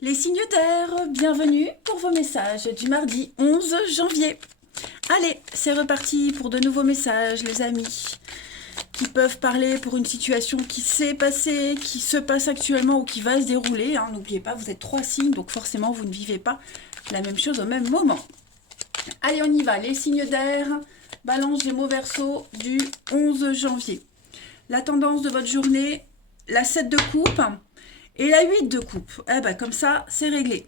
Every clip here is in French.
Les signes d'air, bienvenue pour vos messages du mardi 11 janvier. Allez, c'est reparti pour de nouveaux messages, les amis, qui peuvent parler pour une situation qui s'est passée, qui se passe actuellement ou qui va se dérouler. N'oubliez pas, vous êtes 3 signes, donc forcément, vous ne vivez pas la même chose au même moment. Allez, on y va. Les signes d'air, Balance, Gémeaux, Verseau, du 11 janvier. La tendance de votre journée, la 7 de coupe et la 8 de coupe. Eh ben, comme ça, c'est réglé.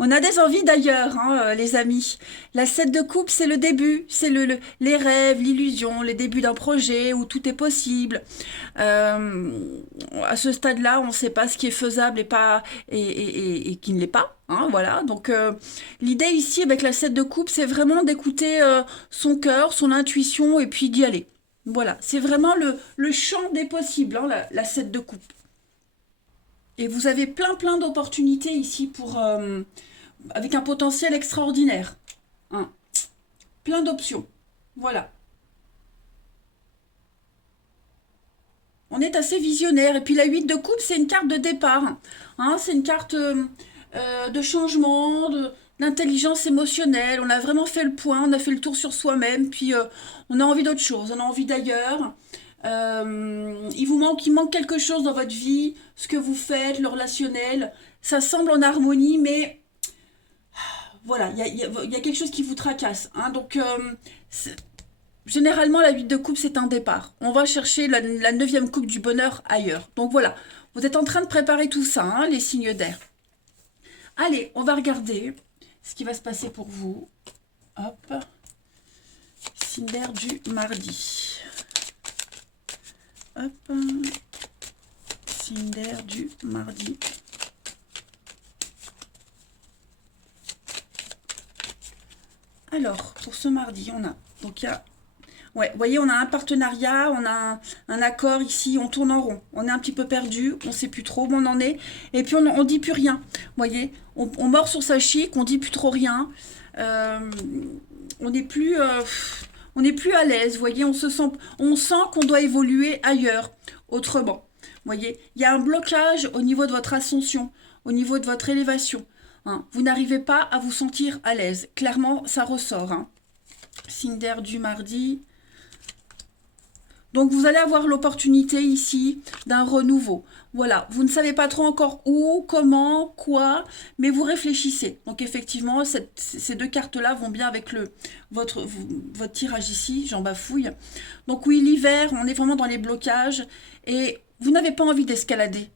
On a des envies d'ailleurs, les amis. La 7 de coupe, c'est le début. C'est les rêves, l'illusion, les débuts d'un projet où tout est possible. À ce stade-là, on ne sait pas ce qui est faisable et qui ne l'est pas. Voilà. Donc, l'idée ici avec la 7 de coupe, c'est vraiment d'écouter son cœur, son intuition et puis d'y aller. Voilà. C'est vraiment le champ des possibles, la 7 de coupe. Et vous avez plein d'opportunités ici avec un potentiel extraordinaire. Hein. Plein d'options. Voilà. On est assez visionnaire. Et puis la 8 de coupe, c'est une carte de départ. C'est une carte de changement, d'intelligence émotionnelle. On a vraiment fait le point, on a fait le tour sur soi-même. Puis on a envie d'autre chose, on a envie d'ailleurs. Il manque quelque chose dans votre vie, ce que vous faites, le relationnel, ça semble en harmonie, mais voilà, il y a quelque chose qui vous tracasse. Donc, généralement, la 8 de coupe, c'est un départ. On va chercher la 9e coupe du bonheur ailleurs. Donc voilà, vous êtes en train de préparer tout ça, les signes d'air. Allez, on va regarder ce qui va se passer pour vous. Hop, signe d'air du mardi. Hop, signe d'air du mardi. Alors, pour ce mardi, on a... Donc, il y a... Ouais, vous voyez, on a un partenariat, on a un accord ici, on tourne en rond. On est un petit peu perdu, on ne sait plus trop où on en est. Et puis, on ne dit plus rien. Vous voyez, on mord sur sa chic, on ne dit plus trop rien. On n'est plus... on n'est plus à l'aise, vous voyez, on sent qu'on doit évoluer ailleurs, autrement. Vous voyez, il y a un blocage au niveau de votre ascension, au niveau de votre élévation. Vous n'arrivez pas à vous sentir à l'aise. Clairement, ça ressort. Signe d'air du mardi. Donc, vous allez avoir l'opportunité ici d'un renouveau. Voilà, vous ne savez pas trop encore où, comment, quoi, mais vous réfléchissez. Donc, effectivement, ces deux cartes-là vont bien avec votre tirage ici, j'en bafouille. Donc, oui, l'hiver, on est vraiment dans les blocages et vous n'avez pas envie d'escalader.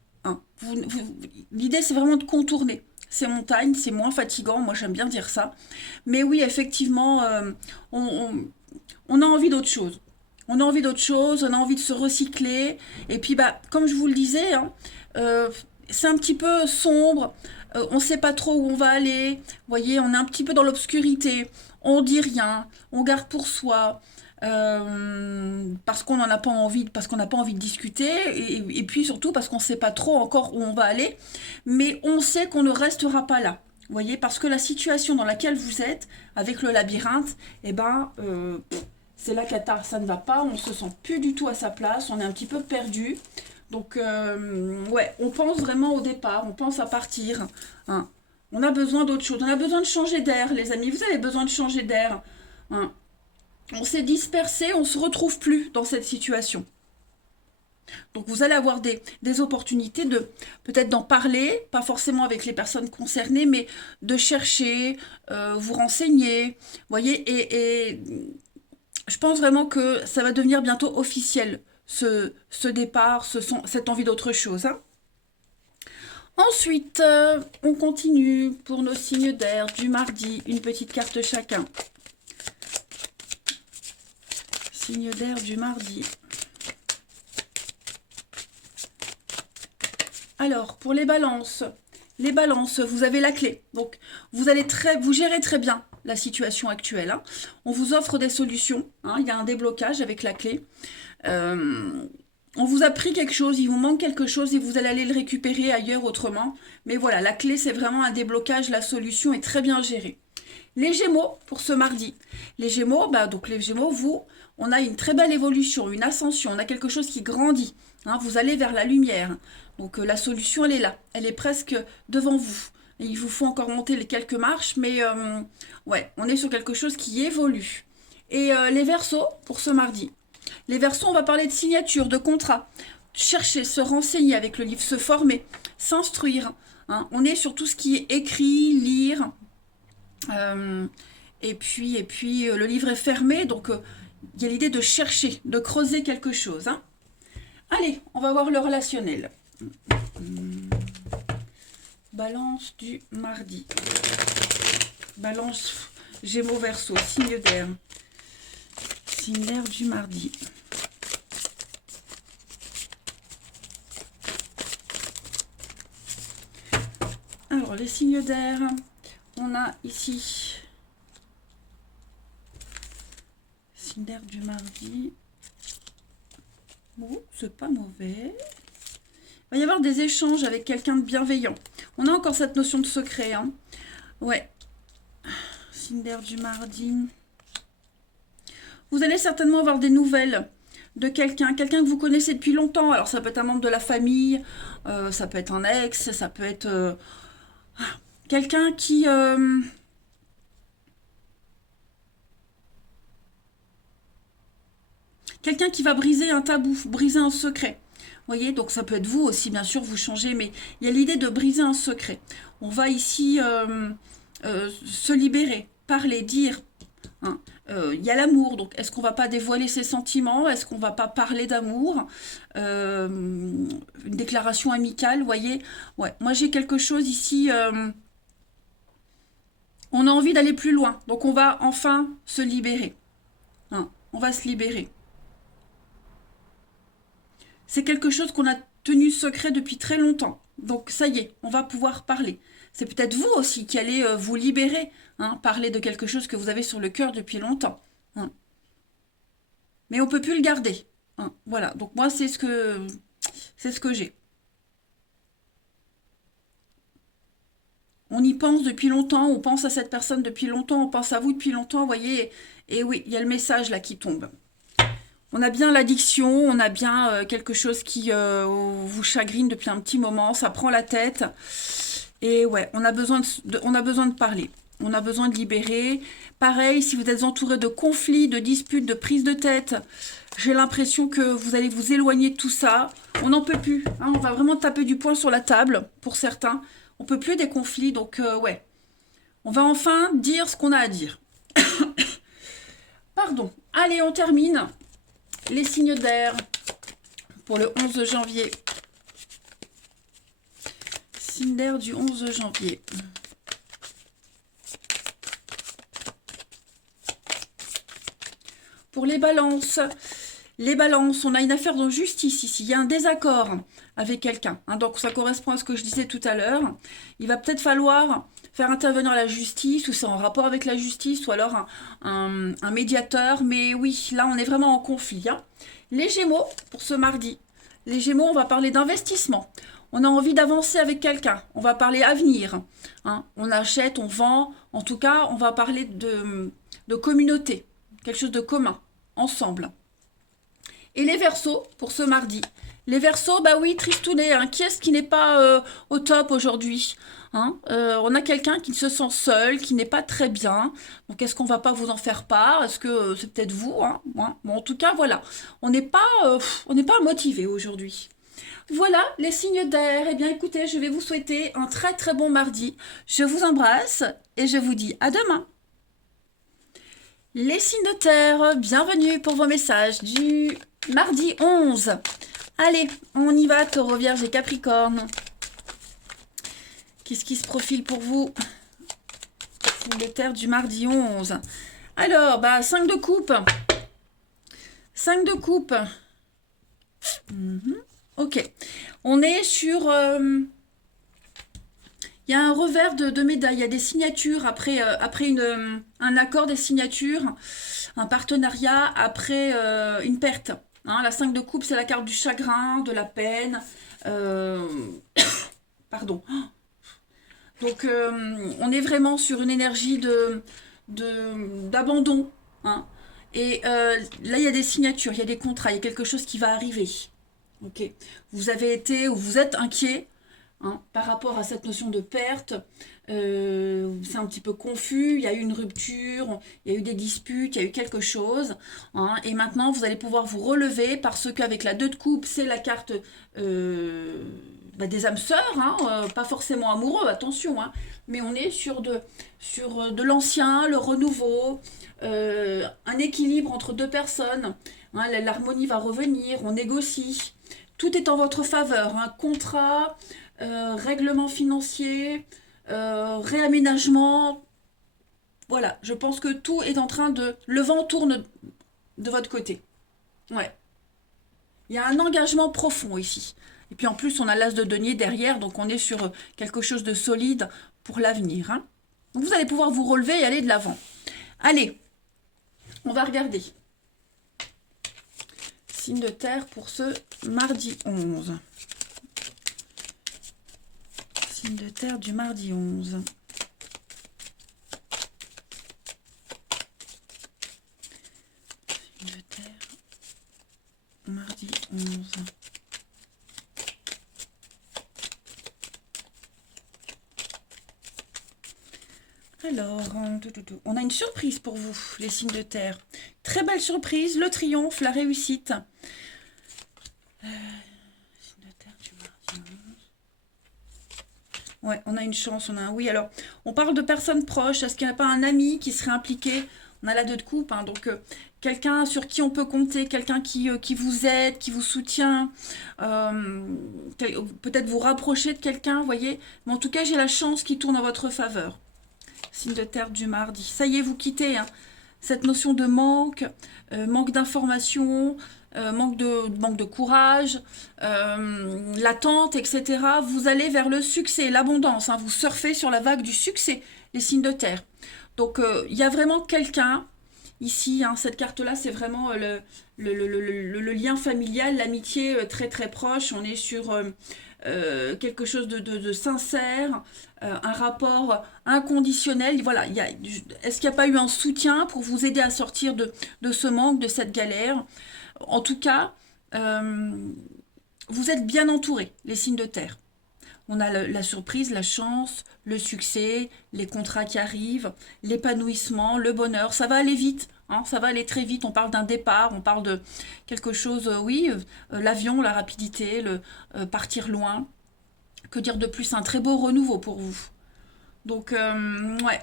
L'idée, c'est vraiment de contourner ces montagnes, c'est moins fatigant, moi j'aime bien dire ça. Mais oui, effectivement, on a envie d'autre chose. On a envie d'autre chose, on a envie de se recycler. Et puis, comme je vous le disais, c'est un petit peu sombre. On ne sait pas trop où on va aller. Vous voyez, on est un petit peu dans l'obscurité. On dit rien. On garde pour soi. Parce qu'on n'en a pas envie, parce qu'on n'a pas envie de discuter. Et puis surtout parce qu'on ne sait pas trop encore où on va aller. Mais on sait qu'on ne restera pas là. Vous voyez, parce que la situation dans laquelle vous êtes, avec le labyrinthe, c'est la cata, ça ne va pas, on se sent plus du tout à sa place, on est un petit peu perdu. Donc, ouais, on pense vraiment au départ, on pense à partir. On a besoin d'autre chose, on a besoin de changer d'air, les amis, vous avez besoin de changer d'air. On s'est dispersé, on ne se retrouve plus dans cette situation. Donc vous allez avoir des opportunités de peut-être d'en parler, pas forcément avec les personnes concernées, mais de chercher, vous renseigner, vous voyez, et je pense vraiment que ça va devenir bientôt officiel, ce départ, cette envie d'autre chose. Ensuite, on continue pour nos signes d'air du mardi, une petite carte chacun. Signe d'air du mardi. Alors, pour les balances, vous avez la clé. Donc, vous gérez très bien la situation actuelle. On vous offre des solutions. Il y a un déblocage avec la clé. On vous a pris quelque chose, il vous manque quelque chose et vous allez aller le récupérer ailleurs autrement. Mais voilà, la clé, c'est vraiment un déblocage. La solution est très bien gérée. Les Gémeaux, pour ce mardi. Les Gémeaux, on a une très belle évolution, une ascension. On a quelque chose qui grandit. Vous allez vers la lumière. Donc la solution, elle est là. Elle est presque devant vous. Et il vous faut encore monter les quelques marches, mais ouais, on est sur quelque chose qui évolue. Et les Verseaux, pour ce mardi. Les Verseaux, on va parler de signature, de contrat. Chercher, se renseigner avec le livre, se former, s'instruire. Hein. On est sur tout ce qui est écrit, lire. Et puis, le livre est fermé, donc il y a l'idée de chercher, de creuser quelque chose. Hein. Allez, on va voir le relationnel. Balance du mardi. Balance Gémeaux Verseau, signe d'air. Signe d'air du mardi. Alors, les signes d'air, on a ici signe d'air du mardi. Oh, c'est pas mauvais. Il va y avoir des échanges avec quelqu'un de bienveillant. On a encore cette notion de secret. Hein. Ouais. Signe d'air du mardi. Vous allez certainement avoir des nouvelles de quelqu'un que vous connaissez depuis longtemps. Alors ça peut être un membre de la famille, ça peut être un ex, ça peut être quelqu'un qui... quelqu'un qui va briser un tabou, briser un secret. Vous voyez, donc ça peut être vous aussi, bien sûr, vous changez, mais il y a l'idée de briser un secret. On va ici se libérer, parler, dire. Hein. Il y a l'amour, donc est-ce qu'on va pas dévoiler ses sentiments? Est-ce qu'on va pas parler d'amour? Une déclaration amicale, vous voyez? Ouais, moi j'ai quelque chose ici, on a envie d'aller plus loin, donc on va enfin se libérer. Hein. On va se libérer. C'est quelque chose qu'on a tenu secret depuis très longtemps. Donc ça y est, on va pouvoir parler. C'est peut-être vous aussi qui allez vous libérer, hein, parler de quelque chose que vous avez sur le cœur depuis longtemps. Hein. Mais on ne peut plus le garder. Hein. Voilà, donc moi c'est ce que j'ai. On y pense depuis longtemps, on pense à cette personne depuis longtemps, on pense à vous depuis longtemps, vous voyez. Et oui, il y a le message là qui tombe. On a bien l'addiction, on a bien quelque chose qui vous chagrine depuis un petit moment, ça prend la tête. Et ouais, on a besoin de parler, on a besoin de libérer. Pareil, si vous êtes entouré de conflits, de disputes, de prises de tête, j'ai l'impression que vous allez vous éloigner de tout ça. On n'en peut plus, hein, on va vraiment taper du poing sur la table pour certains. On peut plus des conflits, donc ouais. On va enfin dire ce qu'on a à dire. Pardon. Allez, on termine. Les signes d'air pour le 11 janvier. Signe d'air du 11 janvier. Pour les balances, on a une affaire de justice ici. Il y a un désaccord avec quelqu'un. Hein, donc ça correspond à ce que je disais tout à l'heure. Il va peut-être falloir faire intervenir la justice, ou c'est en rapport avec la justice, ou alors un médiateur. Mais oui, là on est vraiment en conflit. Hein. Les Gémeaux, pour ce mardi. Les Gémeaux, on va parler d'investissement. On a envie d'avancer avec quelqu'un. On va parler avenir. Hein. On achète, on vend. En tout cas, on va parler de communauté. Quelque chose de commun, ensemble. Et les Verseaux, pour ce mardi. Les Verseaux, bah oui, tristounet. Hein. Qui est-ce qui n'est pas au top aujourd'hui? Hein, on a quelqu'un qui se sent seul, qui n'est pas très bien. Donc, est-ce qu'on va pas vous en faire part? Est-ce que c'est peut-être vous? Hein, hein. Bon, en tout cas, voilà. On n'est pas motivé aujourd'hui. Voilà, les signes d'air. Eh bien, écoutez, je vais vous souhaiter un très très bon mardi. Je vous embrasse et je vous dis à demain. Les signes de terre, bienvenue pour vos messages du mardi 11. Allez, on y va, Taureau, Vierge et Capricorne. Qu'est-ce qui se profile pour vous? Signe de terre du mardi 11. Alors, 5 de coupe. 5 de coupe. Ok. On est sur... il y a un revers de médaille, il y a des signatures après un accord, des signatures, un partenariat après une perte. Hein, la 5 de coupe, c'est la carte du chagrin, de la peine. Pardon. Donc, on est vraiment sur une énergie d'abandon. Hein. Et là, il y a des signatures, il y a des contrats, il y a quelque chose qui va arriver. Ok. Vous avez été ou vous êtes inquiet, hein, par rapport à cette notion de perte. C'est un petit peu confus, il y a eu une rupture, il y a eu des disputes, il y a eu quelque chose, hein, et maintenant vous allez pouvoir vous relever parce qu'avec la 2 de coupe, c'est la carte des âmes sœurs, hein, pas forcément amoureux, attention, hein, mais on est sur de l'ancien, le renouveau, un équilibre entre deux personnes, hein, l'harmonie va revenir, on négocie, tout est en votre faveur, un contrat, règlement financier, réaménagement. Voilà, je pense que tout est en train de... Le vent tourne de votre côté. Ouais. Il y a un engagement profond ici. Et puis en plus, on a l'as de denier derrière, donc on est sur quelque chose de solide pour l'avenir, hein. Donc vous allez pouvoir vous relever et aller de l'avant. Allez, on va regarder. Signe de terre pour ce mardi 11. Signe de terre du mardi 11. Signe de terre, mardi 11. Alors, on a une surprise pour vous, les signes de terre. Très belle surprise, le triomphe, la réussite. Signe de terre du mardi 11. Ouais, on a une chance, on a un oui. Alors, on parle de personnes proches. Est-ce qu'il n'y a pas un ami qui serait impliqué? On a la 2 de coupe, hein, donc quelqu'un sur qui on peut compter, quelqu'un qui vous aide, qui vous soutient. Peut-être vous rapprocher de quelqu'un, vous voyez. Mais en tout cas, j'ai la chance qui tourne en votre faveur. Signe de terre du mardi. Ça y est, vous quittez, hein, cette notion de manque, manque d'information, manque de courage, l'attente, etc. Vous allez vers le succès, l'abondance, hein, vous surfez sur la vague du succès, les signes de terre. Donc, il y a vraiment quelqu'un, ici, hein, cette carte-là, c'est vraiment le lien familial, l'amitié très très proche. On est sur quelque chose de sincère, un rapport inconditionnel. Voilà, est-ce qu'il n'y a pas eu un soutien pour vous aider à sortir de ce manque, de cette galère? En tout cas, vous êtes bien entourés, les signes de terre. On a la surprise, la chance, le succès, les contrats qui arrivent, l'épanouissement, le bonheur. Ça va aller vite, hein, ça va aller très vite. On parle d'un départ, on parle de quelque chose, oui, l'avion, la rapidité, partir loin. Que dire de plus? Un très beau renouveau pour vous. Donc, ouais,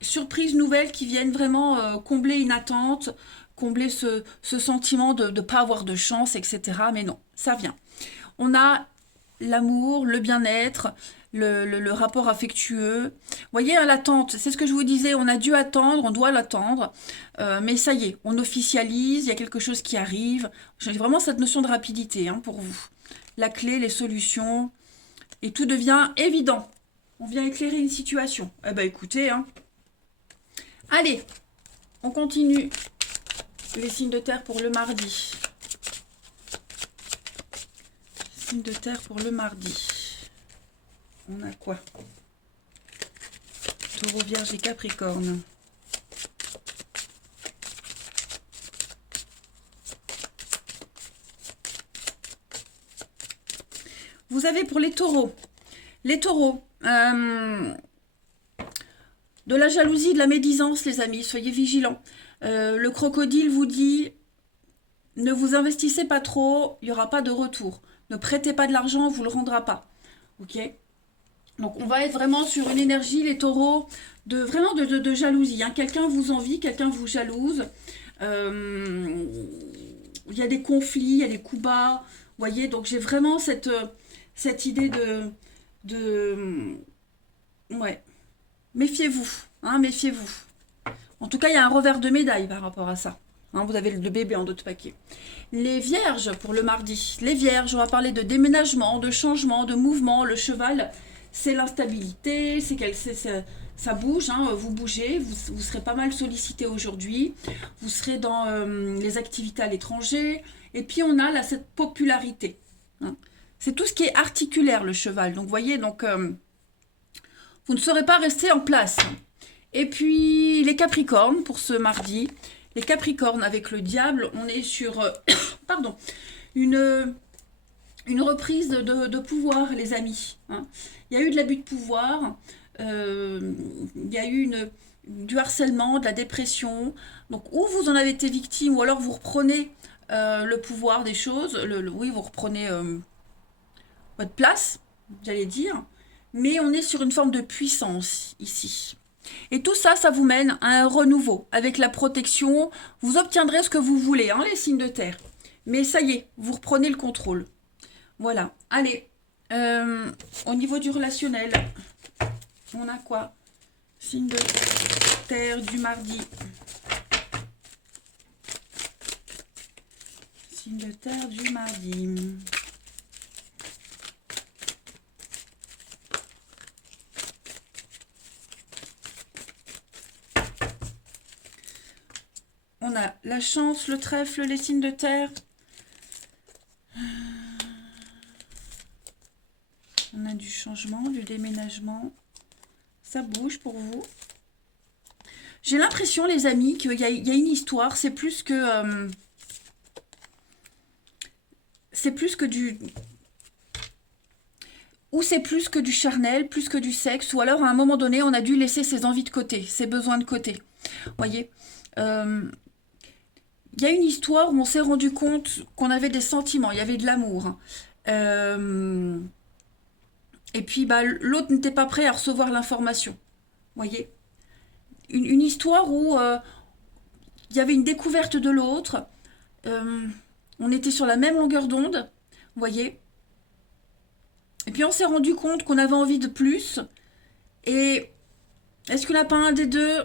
surprises nouvelles qui viennent vraiment combler une attente, combler ce sentiment de ne pas avoir de chance, etc. Mais non, ça vient. On a l'amour, le bien-être, le rapport affectueux. Vous voyez, hein, l'attente, c'est ce que je vous disais, on a dû attendre, on doit l'attendre, mais ça y est, on officialise, il y a quelque chose qui arrive. J'ai vraiment cette notion de rapidité, hein, pour vous. La clé, les solutions, et tout devient évident. On vient éclairer une situation. Eh ben écoutez, hein. Allez, on continue les signes de terre pour le mardi. Signe de terre pour le mardi. On a quoi? Taureau, Vierge et Capricorne. Vous avez pour les taureaux. Les taureaux. De la jalousie, de la médisance, les amis. Soyez vigilants. Le crocodile vous dit, ne vous investissez pas trop, il n'y aura pas de retour. Ne prêtez pas de l'argent, on ne vous le rendra pas. Ok? Donc on va être vraiment sur une énergie, les taureaux, vraiment de jalousie, hein. Quelqu'un vous envie, quelqu'un vous jalouse. Il y a des conflits, il y a des coups bas. Vous voyez, donc j'ai vraiment cette idée ouais. Méfiez-vous, hein, méfiez-vous. En tout cas, il y a un revers de médaille par rapport à ça. Hein, vous avez le bébé en d'autres paquets. Les vierges pour le mardi. Les vierges, on va parler de déménagement, de changement, de mouvement. Le cheval, c'est l'instabilité, ça bouge, hein, vous bougez, vous serez pas mal sollicité aujourd'hui. Vous serez dans les activités à l'étranger. Et puis on a là cette popularité. Hein. C'est tout ce qui est articulaire, le cheval. Donc vous voyez, donc, vous ne serez pas resté en place. Et puis les Capricornes pour ce mardi. Les Capricornes avec le diable, on est sur pardon, une reprise de pouvoir, les amis. Hein. Il y a eu de l'abus de pouvoir, il y a eu du harcèlement, de la dépression. Donc, ou vous en avez été victime, ou alors vous reprenez le pouvoir des choses. Oui, vous reprenez votre place, j'allais dire. Mais on est sur une forme de puissance ici. Et tout ça, ça vous mène à un renouveau. Avec la protection, vous obtiendrez ce que vous voulez, hein, les signes de terre. Mais ça y est, vous reprenez le contrôle. Voilà. Allez, au niveau du relationnel, on a quoi? Signe de terre du mardi. Signe de terre du mardi. On a la chance, le trèfle, les signes de terre. On a du changement, du déménagement. Ça bouge pour vous. J'ai l'impression, les amis, qu'il y a une histoire. C'est plus que... c'est plus que du... Ou c'est plus que du charnel, plus que du sexe. Ou alors, à un moment donné, on a dû laisser ses envies de côté, ses besoins de côté. Vous voyez il y a une histoire où on s'est rendu compte qu'on avait des sentiments, il y avait de l'amour. Et puis, bah, l'autre n'était pas prêt à recevoir l'information. Vous voyez une histoire où il y avait une découverte de l'autre. On était sur la même longueur d'onde. Vous voyez et puis, on s'est rendu compte qu'on avait envie de plus. Et est-ce qu'il n'y en a pas un des deux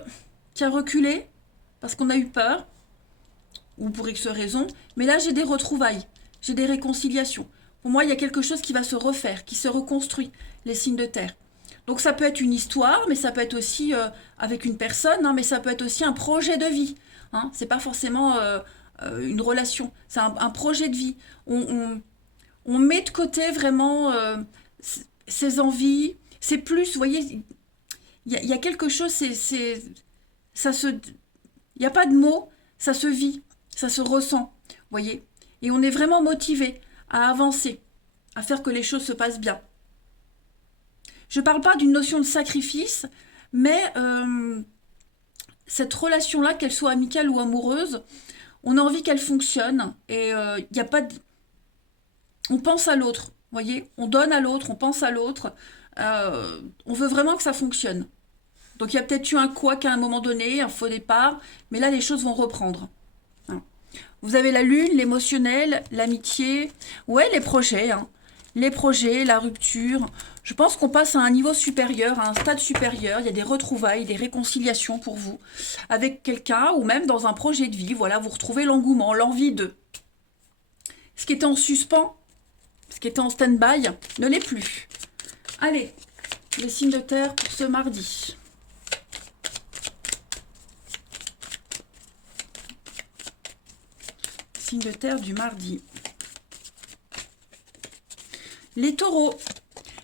qui a reculé parce qu'on a eu peur ou pour X raison, mais là j'ai des retrouvailles, j'ai des réconciliations. Pour moi, il y a quelque chose qui va se refaire, qui se reconstruit, les signes de terre. Donc ça peut être une histoire, mais ça peut être aussi avec une personne, hein, mais ça peut être aussi un projet de vie. Hein. C'est pas forcément une relation, c'est un projet de vie. On met de côté vraiment ses envies, c'est plus, vous voyez, il y a quelque chose, ça se... Il n'y a pas de mots, ça se vit. Ça se ressent, vous voyez. Et on est vraiment motivé à avancer, à faire que les choses se passent bien. Je ne parle pas d'une notion de sacrifice, mais cette relation-là, qu'elle soit amicale ou amoureuse, on a envie qu'elle fonctionne. Et il n'y a pas de... On pense à l'autre, vous voyez. On donne à l'autre, on pense à l'autre. On veut vraiment que ça fonctionne. Donc il y a peut-être eu un couac à un moment donné, un faux départ, mais là les choses vont reprendre. Vous avez la lune, l'émotionnel, l'amitié, ouais, les projets, hein. Les projets, la rupture. Je pense qu'on passe à un niveau supérieur, à un stade supérieur. Il y a des retrouvailles, des réconciliations pour vous avec quelqu'un ou même dans un projet de vie. Voilà, vous retrouvez l'engouement, l'envie de. Ce qui était en suspens, ce qui était en stand-by, ne l'est plus. Allez, les signes de terre pour ce mardi. Signe de terre du mardi. Les taureaux.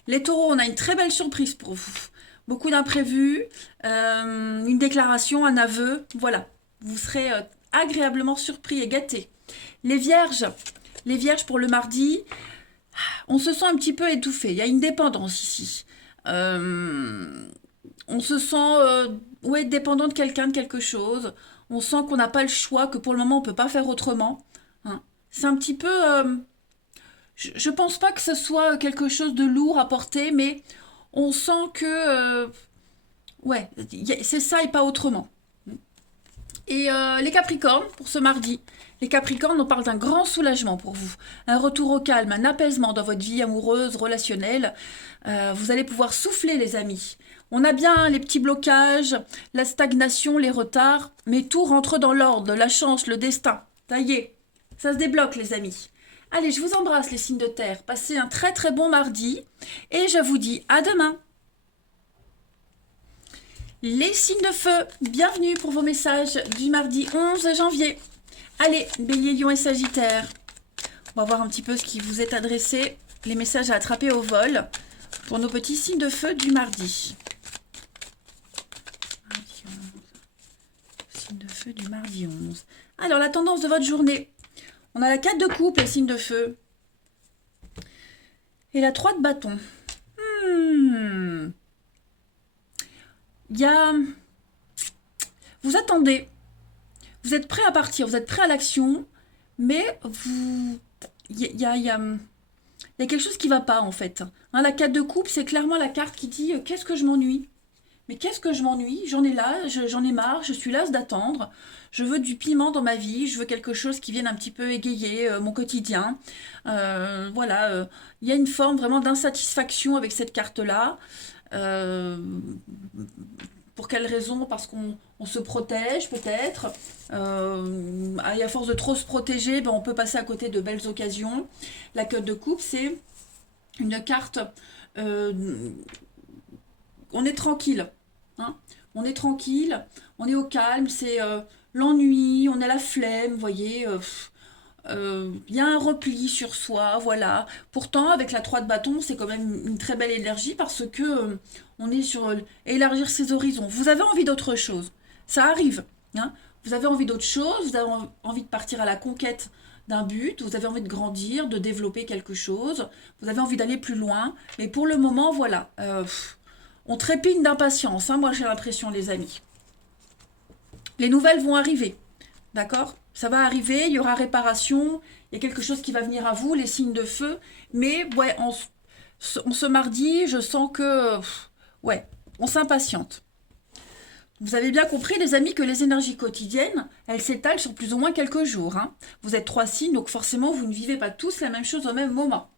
Les taureaux, on a une très belle surprise pour vous. Beaucoup d'imprévus, une déclaration, un aveu. Voilà, vous serez agréablement surpris et gâtés. Les vierges pour le mardi, on se sent un petit peu étouffé. Il y a une dépendance ici. On se sent ouais, dépendant de quelqu'un, de quelque chose. On sent qu'on n'a pas le choix, que pour le moment, on ne peut pas faire autrement. Hein. C'est un petit peu... je pense pas que ce soit quelque chose de lourd à porter, mais on sent que... ouais, c'est ça et pas autrement. Et les Capricornes, pour ce mardi. Les Capricornes, on parle d'un grand soulagement pour vous. Un retour au calme, un apaisement dans votre vie amoureuse, relationnelle. Vous allez pouvoir souffler, les amis. On a bien hein, les petits blocages, la stagnation, les retards, mais tout rentre dans l'ordre, la chance, le destin. Ça y est, ça se débloque, les amis. Allez, je vous embrasse, les signes de terre. Passez un très très bon mardi et je vous dis à demain. Les signes de feu, bienvenue pour vos messages du mardi 11 janvier. Allez, Bélier, Lion et Sagittaire. On va voir un petit peu ce qui vous est adressé. Les messages à attraper au vol pour nos petits signes de feu du mardi. Signe de feu du mardi 11. Alors, la tendance de votre journée. On a la 4 de coupe, les signes de feu. Et la 3 de bâton. Il y a... Vous attendez. Vous êtes prêt à partir, vous êtes prêt à l'action, mais vous... Il y a quelque chose qui ne va pas, en fait. Hein, la 4 de coupe, c'est clairement la carte qui dit qu'est-ce que je m'ennuie. Mais qu'est-ce que je m'ennuie? J'en ai là, j'en ai marre, je suis lasse d'attendre. Je veux du piment dans ma vie, je veux quelque chose qui vienne un petit peu égayer mon quotidien. Voilà, il y a une forme vraiment d'insatisfaction avec cette carte-là. Euh, pour quelle raison? Parce qu'on se protège peut-être. Et à force de trop se protéger, ben, on peut passer à côté de belles occasions. La queue de coupe, c'est une carte... euh, on est tranquille. Hein, on est tranquille, on est au calme, c'est l'ennui, on a la flemme, vous voyez. Il y a un repli sur soi, voilà. Pourtant, avec la 3 de bâton, c'est quand même une très belle énergie parce que on est sur élargir ses horizons. Vous avez envie d'autre chose, ça arrive. Hein. Vous avez envie d'autre chose, vous avez envie de partir à la conquête d'un but, vous avez envie de grandir, de développer quelque chose, vous avez envie d'aller plus loin. Mais pour le moment, voilà. On trépigne d'impatience, hein, moi j'ai l'impression, les amis. Les nouvelles vont arriver, d'accord? Ça va arriver, il y aura réparation, il y a quelque chose qui va venir à vous, les signes de feu. Mais ouais, on ce mardi, je sens que... ouais, on s'impatiente. Vous avez bien compris, les amis, que les énergies quotidiennes, elles s'étalent sur plus ou moins quelques jours. Hein. Vous êtes 3 signes, donc forcément, vous ne vivez pas tous la même chose au même moment.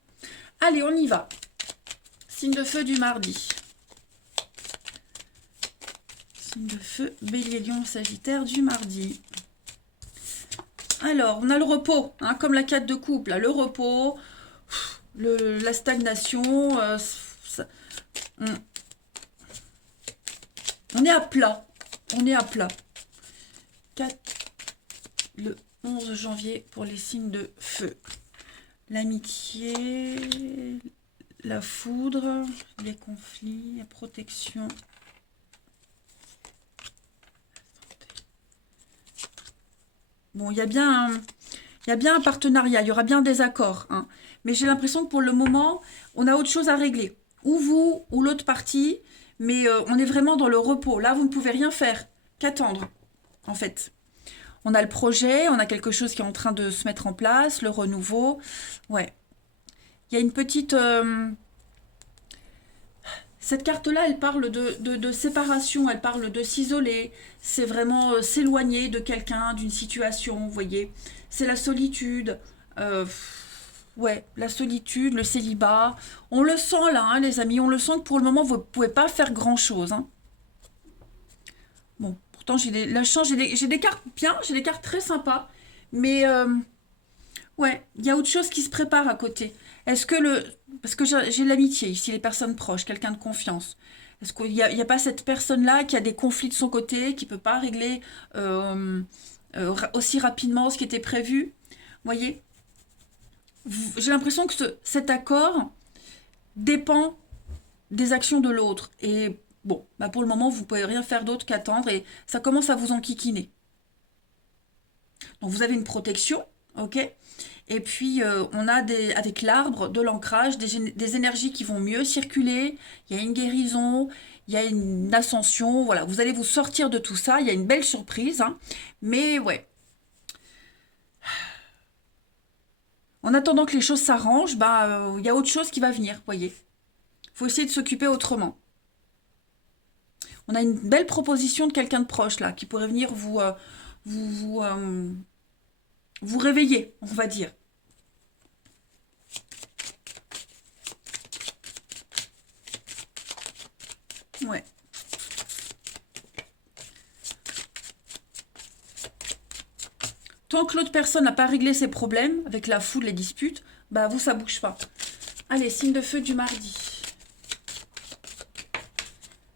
Allez, on y va. Signe de feu du mardi. Signe de feu, Bélier, Lion, Sagittaire du mardi. Alors, on a le repos, hein, comme la 4 de coupe, là, le repos, la stagnation, on est à plat, on est à plat. 4, le 11 janvier pour les signes de feu. L'amitié, la foudre, les conflits, la protection. Bon, il y a bien un partenariat, il y aura bien des accords. Hein. Mais j'ai l'impression que pour le moment, on a autre chose à régler. Ou vous, ou l'autre partie, mais on est vraiment dans le repos. Là, vous ne pouvez rien faire qu'attendre, en fait. On a le projet, on a quelque chose qui est en train de se mettre en place, le renouveau. Ouais. Il y a une petite... Cette carte-là, elle parle de séparation, elle parle de s'isoler. C'est vraiment s'éloigner de quelqu'un, d'une situation, vous voyez. C'est la solitude. Ouais, la solitude, le célibat. On le sent là, hein, les amis. On le sent que pour le moment, vous ne pouvez pas faire grand-chose. Hein. Bon, pourtant, la chance, j'ai des cartes bien, j'ai des cartes très sympas. Mais ouais, il y a autre chose qui se prépare à côté. Est-ce que le... Parce que j'ai l'amitié ici, les personnes proches, quelqu'un de confiance. Est-ce qu'il n'y a pas cette personne-là qui a des conflits de son côté, qui ne peut pas régler aussi rapidement ce qui était prévu? Vous voyez? J'ai l'impression que cet accord dépend des actions de l'autre. Et bon, bah pour le moment, vous ne pouvez rien faire d'autre qu'attendre et ça commence à vous enquiquiner. Donc vous avez une protection, ok? Et puis on a avec l'arbre de l'ancrage, des énergies qui vont mieux circuler, il y a une guérison, il y a une ascension, voilà, vous allez vous sortir de tout ça, il y a une belle surprise, hein, mais ouais. En attendant que les choses s'arrangent, bah, il y a autre chose qui va venir, vous voyez. Il faut essayer de s'occuper autrement. On a une belle proposition de quelqu'un de proche, là, qui pourrait venir vous réveiller, on va dire. Ouais. Tant que l'autre personne n'a pas réglé ses problèmes, avec la foule, les disputes, bah vous, ça bouge pas. Allez, signe de feu du mardi.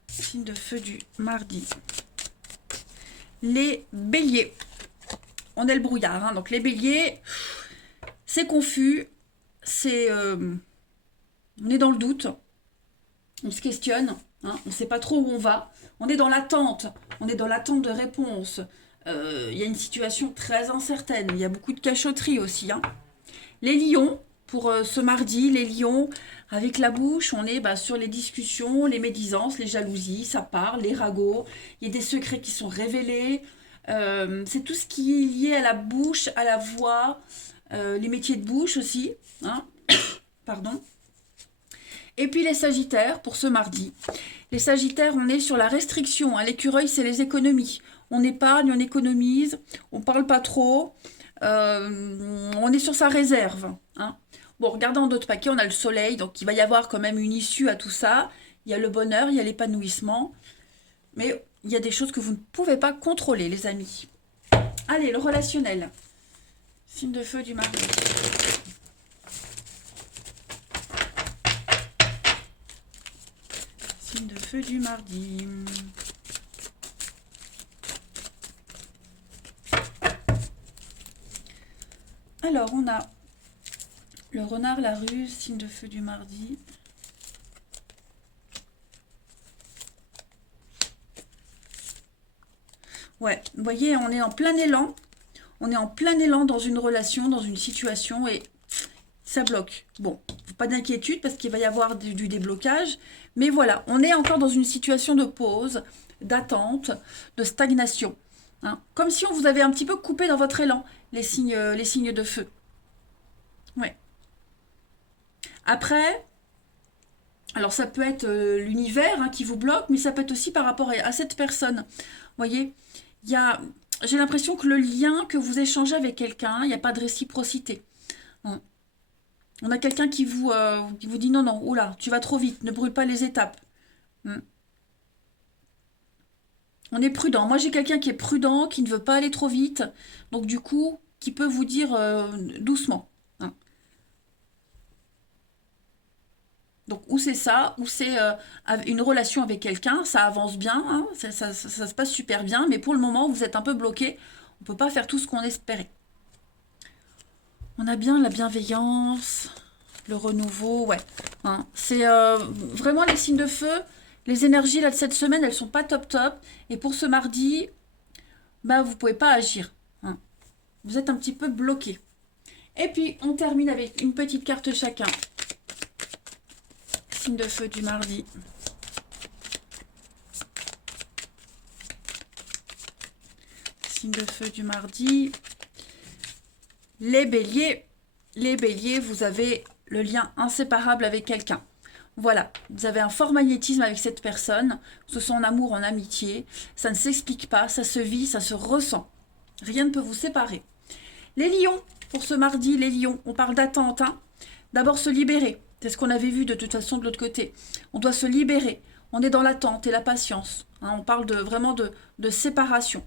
Signe de feu du mardi. Les béliers. On est le brouillard, hein, donc les béliers, c'est confus, on est dans le doute, on se questionne, hein, on ne sait pas trop où on va, on est dans l'attente de réponses, Il y a une situation très incertaine. Il y a beaucoup de cachotterie aussi, hein. Les lions, pour ce mardi, les lions, avec la bouche, on est sur les discussions, les médisances, les jalousies, ça parle, les ragots, il y a des secrets qui sont révélés. C'est tout ce qui est lié à la bouche, à la voix, les métiers de bouche aussi, hein. Pardon. Et puis les sagittaires, pour ce mardi. Les sagittaires, on est sur la restriction, hein. L'écureuil, c'est les économies. On épargne, on économise, on parle pas trop, on est sur sa réserve, hein. Bon, regardons d'autres paquets, on a le soleil, donc il va y avoir quand même une issue à tout ça. Il y a le bonheur, il y a l'épanouissement, mais il y a des choses que vous ne pouvez pas contrôler, les amis. Allez, le relationnel. Signe de feu du mardi. Signe de feu du mardi. Alors, on a le renard, la ruse, signe de feu du mardi. Ouais, vous voyez, on est en plein élan. On est en plein élan dans une relation, dans une situation et ça bloque. Bon, pas d'inquiétude parce qu'il va y avoir du déblocage. Mais voilà, on est encore dans une situation de pause, d'attente, de stagnation, hein. Comme si on vous avait un petit peu coupé dans votre élan, les signes de feu. Ouais. Après, alors ça peut être l'univers, hein, qui vous bloque, mais ça peut être aussi par rapport à cette personne. Vous voyez, j'ai l'impression que le lien que vous échangez avec quelqu'un, il n'y a pas de réciprocité, hein. On a quelqu'un qui vous dit non, non, oula, tu vas trop vite, ne brûle pas les étapes. Hmm. On est prudent. Moi, j'ai quelqu'un qui est prudent, qui ne veut pas aller trop vite, donc du coup, qui peut vous dire doucement, hein. Donc, ou c'est ça, ou c'est une relation avec quelqu'un, ça avance bien, hein, ça se passe super bien, mais pour le moment, vous êtes un peu bloqué. On ne peut pas faire tout ce qu'on espérait. On a bien la bienveillance, le renouveau, ouais, hein. C'est vraiment les signes de feu. Les énergies là de cette semaine, elles sont pas top top. Et pour ce mardi, vous pouvez pas agir, hein. Vous êtes un petit peu bloqué. Et puis on termine avec une petite carte chacun. Signe de feu du mardi. Signe de feu du mardi. Les béliers, vous avez le lien inséparable avec quelqu'un. Voilà, vous avez un fort magnétisme avec cette personne, que ce soit en amour, en amitié. Ça ne s'explique pas, ça se vit, ça se ressent. Rien ne peut vous séparer. Les lions, pour ce mardi, les lions, on parle d'attente, hein. D'abord se libérer, c'est ce qu'on avait vu de toute façon de l'autre côté. On doit se libérer, on est dans l'attente et la patience, hein. On parle vraiment de séparation.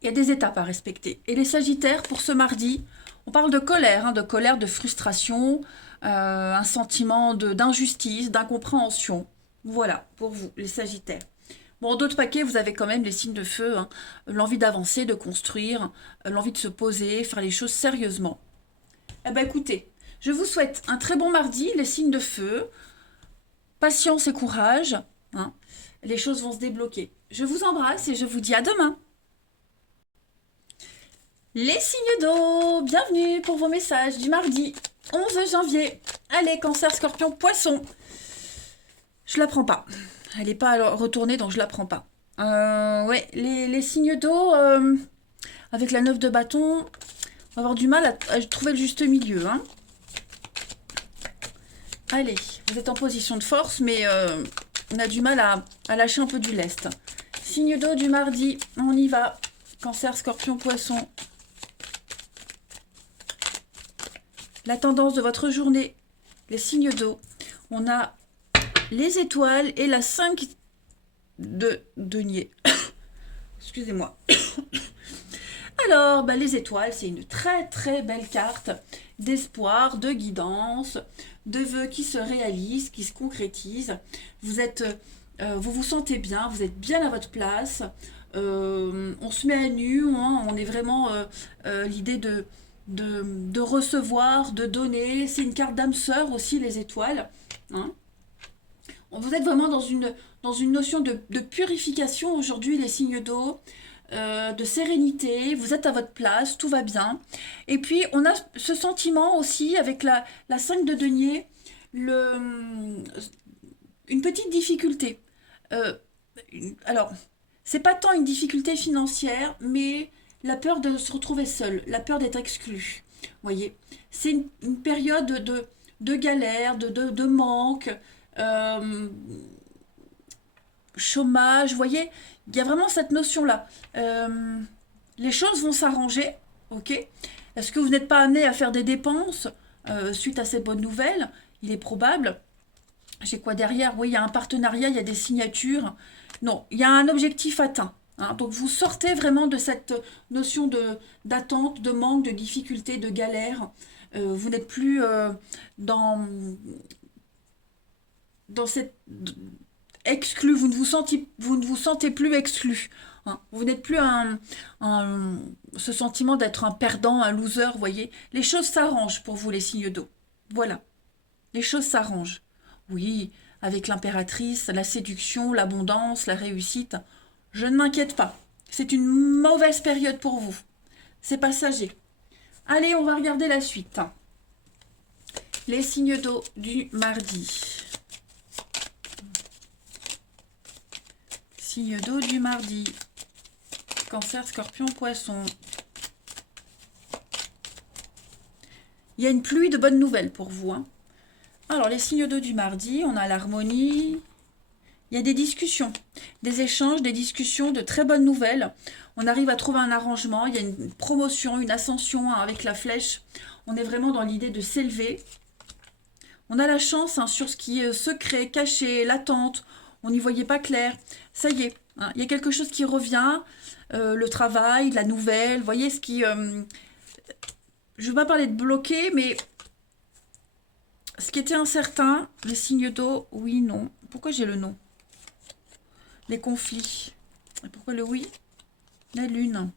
Il y a des étapes à respecter. Et les sagittaires, pour ce mardi, on parle de colère, hein, de frustration, un sentiment d'injustice, d'incompréhension. Voilà, pour vous, les sagittaires. Bon, d'autres paquets, vous avez quand même les signes de feu, hein, l'envie d'avancer, de construire, l'envie de se poser, faire les choses sérieusement. Eh bien, écoutez, je vous souhaite un très bon mardi, les signes de feu, patience et courage, hein, les choses vont se débloquer. Je vous embrasse et je vous dis à demain. Les signes d'eau, bienvenue pour vos messages du mardi 11 janvier. Allez, cancer, scorpion, poisson. Je la prends pas. Elle n'est pas retournée, donc je la prends pas. Ouais, les signes d'eau, avec la 9 de bâton, on va avoir du mal à trouver le juste milieu, hein. Allez, vous êtes en position de force, mais on a du mal à lâcher un peu du lest. Signe d'eau du mardi, on y va. Cancer, scorpion, poisson. La tendance de votre journée, les signes d'eau. On a les étoiles et la 5 de denier. Excusez-moi. Alors, les étoiles, c'est une très très belle carte d'espoir, de guidance, de vœux qui se réalisent, qui se concrétisent. Vous vous sentez bien, vous êtes bien à votre place. On se met à nu, hein, on est vraiment l'idée de recevoir, de donner. C'est une carte d'âme sœur aussi, les étoiles, hein. Vous êtes vraiment dans une notion de purification aujourd'hui, les signes d'eau, de sérénité, vous êtes à votre place, tout va bien. Et puis, on a ce sentiment aussi avec la 5 de denier, une petite difficulté. Euh, alors, c'est pas tant une difficulté financière, mais la peur de se retrouver seul, la peur d'être exclu. Vous voyez, c'est une période de galère, de manque, euh, chômage, vous voyez, il y a vraiment cette notion-là. Les choses vont s'arranger, ok? Est-ce que vous n'êtes pas amené à faire des dépenses suite à ces bonnes nouvelles? Il est probable. J'ai quoi derrière? Oui, il y a un partenariat, il y a des signatures. Non, il y a un objectif atteint. Hein. Donc vous sortez vraiment de cette notion d'attente, de manque, de difficulté, de galère. Vous n'êtes plus dans, dans cette exclu, vous ne vous sentez plus exclu. Hein. Vous n'êtes plus ce sentiment d'être un perdant, un loser, vous voyez. Les choses s'arrangent pour vous, les signes d'eau. Voilà, les choses s'arrangent. Oui, avec l'impératrice, la séduction, l'abondance, la réussite. Je ne m'inquiète pas. C'est une mauvaise période pour vous. C'est passager. Allez, on va regarder la suite. Les signes d'eau du mardi. Signe d'eau du mardi. Cancer, Scorpion, Poisson. Il y a une pluie de bonnes nouvelles pour vous. Hein. Alors, les signes d'eau du mardi, on a l'harmonie. Il y a des discussions, des échanges, des discussions, de très bonnes nouvelles. On arrive à trouver un arrangement. Il y a une promotion, une ascension hein, avec la flèche. On est vraiment dans l'idée de s'élever. On a la chance hein, sur ce qui est secret, caché, latente. On n'y voyait pas clair. Ça y est, hein, il y a quelque chose qui revient. Le travail, la nouvelle. Vous voyez ce qui... je ne veux pas parler de bloqué, mais ce qui était incertain, les signes d'eau, oui, non. Pourquoi j'ai le non? Les conflits. Et pourquoi le oui? La lune.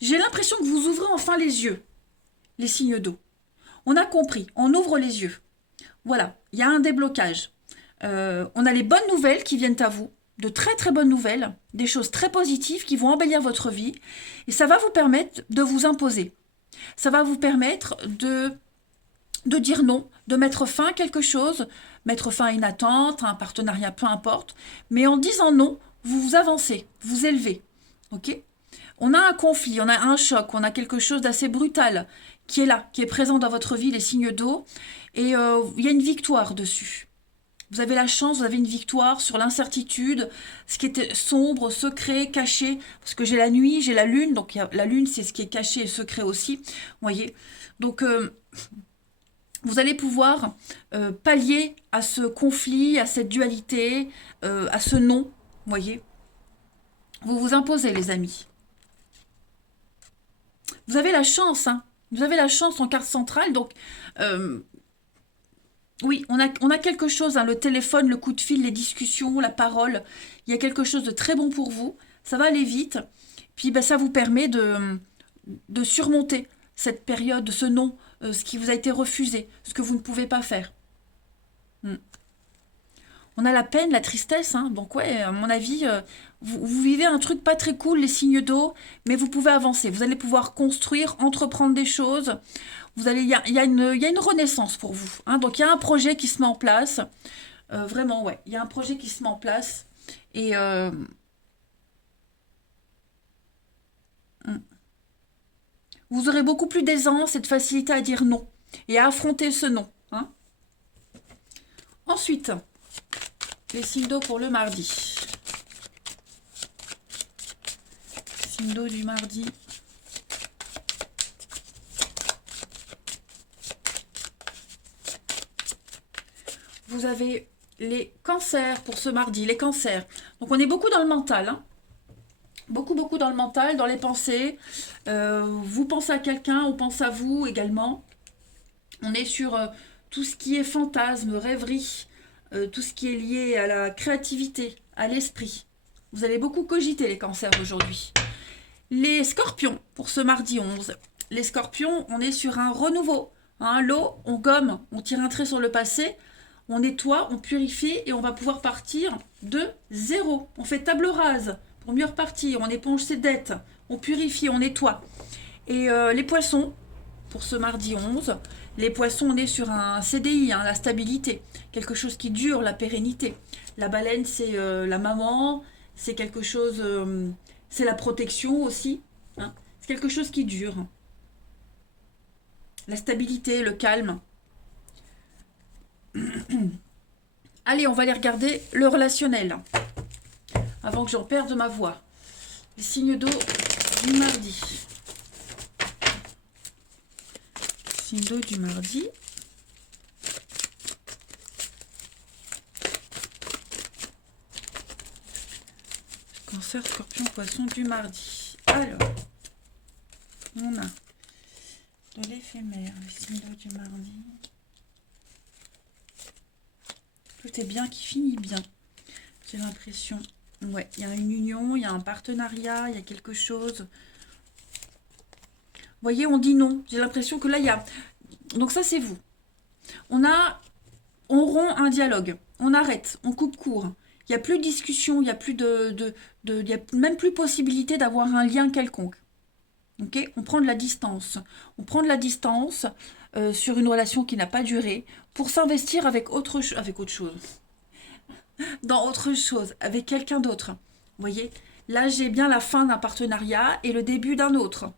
J'ai l'impression que vous ouvrez enfin les yeux, les signes d'eau. On a compris, on ouvre les yeux. Voilà, il y a un déblocage. On a les bonnes nouvelles qui viennent à vous, de très très bonnes nouvelles, des choses très positives qui vont embellir votre vie. Et ça va vous permettre de vous imposer. Ça va vous permettre de dire non, de mettre fin à quelque chose, mettre fin à une attente, à un partenariat, peu importe. Mais en disant non, vous vous avancez, vous élevez. Ok? On a un conflit, on a un choc, on a quelque chose d'assez brutal qui est là, qui est présent dans votre vie, les signes d'eau. Et il y a une victoire dessus. Vous avez la chance, vous avez une victoire sur l'incertitude, ce qui était sombre, secret, caché. Parce que j'ai la nuit, j'ai la lune. Donc la lune, c'est ce qui est caché et secret aussi. Vous voyez? Donc... vous allez pouvoir pallier à ce conflit, à cette dualité, à ce non, vous voyez. Vous vous imposez, les amis. Vous avez la chance, hein. Vous avez la chance en carte centrale, donc oui, on a quelque chose, hein, le téléphone, le coup de fil, les discussions, la parole, il y a quelque chose de très bon pour vous, ça va aller vite, puis ben, ça vous permet de surmonter cette période, ce non, ce qui vous a été refusé, ce que vous ne pouvez pas faire. On a la peine, la tristesse, hein, donc ouais, à mon avis, vous vivez un truc pas très cool, les signes d'eau, mais vous pouvez avancer, vous allez pouvoir construire, entreprendre des choses, il y a une renaissance pour vous, hein, donc il y a un projet qui se met en place, vraiment, ouais, il y a un projet qui se met en place, et vous aurez beaucoup plus d'aisance et de facilité à dire non, et à affronter ce non. Hein. Ensuite, les signes d'eau pour le mardi. Signe d'eau du mardi. Vous avez les cancers pour ce mardi, les cancers. Donc on est beaucoup dans le mental, hein. Beaucoup dans le mental, dans les pensées. Vous pensez à quelqu'un, on pense à vous également. On est sur tout ce qui est fantasme, rêverie, tout ce qui est lié à la créativité, à l'esprit. Vous allez beaucoup cogiter les cancers aujourd'hui. Les scorpions, pour ce mardi 11. Les scorpions, on est sur un renouveau. Hein, l'eau, on gomme, on tire un trait sur le passé, on nettoie, on purifie et on va pouvoir partir de zéro. On fait table rase pour mieux repartir. On éponge ses dettes, on purifie, on nettoie. Et les poissons, pour ce mardi 11, les poissons, on est sur un CDI, hein, la stabilité, quelque chose qui dure, la pérennité. La baleine, c'est la maman, c'est quelque chose, c'est la protection aussi, hein. C'est quelque chose qui dure. La stabilité, le calme. Allez, on va aller regarder le relationnel, avant que j'en perde ma voix. Les signes d'eau du mardi. Signe d'eau du mardi. Cancer, Scorpion, Poisson du mardi. Alors, on a de l'éphémère, le signe d'eau du mardi. Tout est bien qui finit bien. J'ai l'impression. Ouais, il y a une union, il y a un partenariat, il y a quelque chose. Vous voyez, on dit non. J'ai l'impression que là, il y a... Donc ça, c'est vous. On rompt un dialogue. On arrête, on coupe court. Il n'y a plus de discussion, il n'y a plus il y a même plus possibilité d'avoir un lien quelconque. Ok, on prend de la distance. On prend de la distance sur une relation qui n'a pas duré pour s'investir avec autre chose. Dans autre chose, avec quelqu'un d'autre. Vous voyez, là, j'ai bien la fin d'un partenariat et le début d'un autre.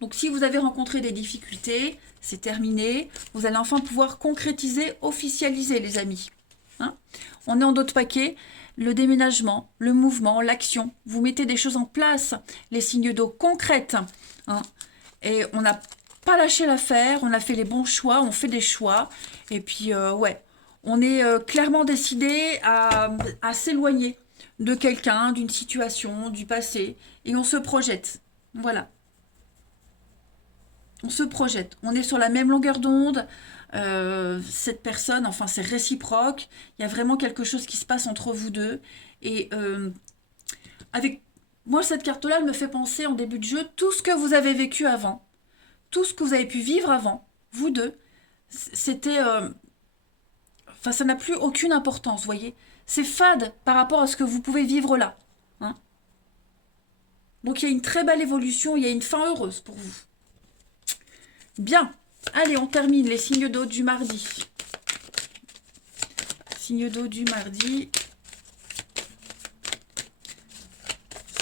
Donc, si vous avez rencontré des difficultés, c'est terminé. Vous allez enfin pouvoir concrétiser, officialiser, les amis. Hein, on est en dos de paquet. Le déménagement, le mouvement, l'action. Vous mettez des choses en place, les signes d'eau concrètes. Hein, et on n'a pas lâché l'affaire, on a fait les bons choix, on fait des choix. Et puis, ouais, on est clairement décidé à s'éloigner de quelqu'un, d'une situation, du passé. Et on se projette. Voilà. On se projette. On est sur la même longueur d'onde. Cette personne, enfin c'est réciproque, il y a vraiment quelque chose qui se passe entre vous deux et avec moi cette carte là elle me fait penser en début de jeu tout ce que vous avez vécu avant, tout ce que vous avez pu vivre avant, vous deux, c'était enfin ça n'a plus aucune importance, vous voyez, c'est fade par rapport à ce que vous pouvez vivre là, hein. Donc il y a une très belle évolution, il y a une fin heureuse pour vous. Bien. Allez, on termine les signes d'eau du mardi. Signe d'eau du mardi.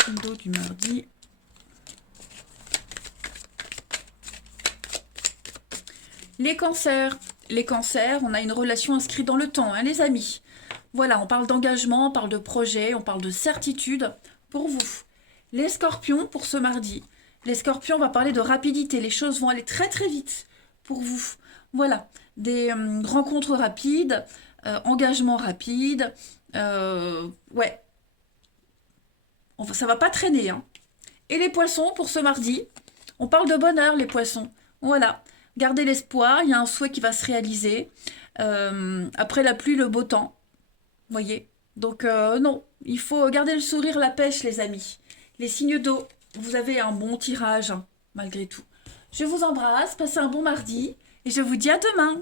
Signe d'eau du mardi. Les cancers. Les cancers, on a une relation inscrite dans le temps, hein, les amis. Voilà, on parle d'engagement, on parle de projet, on parle de certitude pour vous. Les scorpions, pour ce mardi. Les scorpions, on va parler de rapidité. Les choses vont aller très très vite pour vous. Voilà, des rencontres rapides, engagement rapide. Ouais, ça va pas traîner. Hein. Et les poissons, pour ce mardi, on parle de bonheur, les poissons. Voilà, gardez l'espoir, il y a un souhait qui va se réaliser. Après la pluie, le beau temps. Vous voyez. Donc non, il faut garder le sourire, la pêche, les amis. Les signes d'eau, vous avez un bon tirage, hein, malgré tout. Je vous embrasse, passez un bon mardi et je vous dis à demain.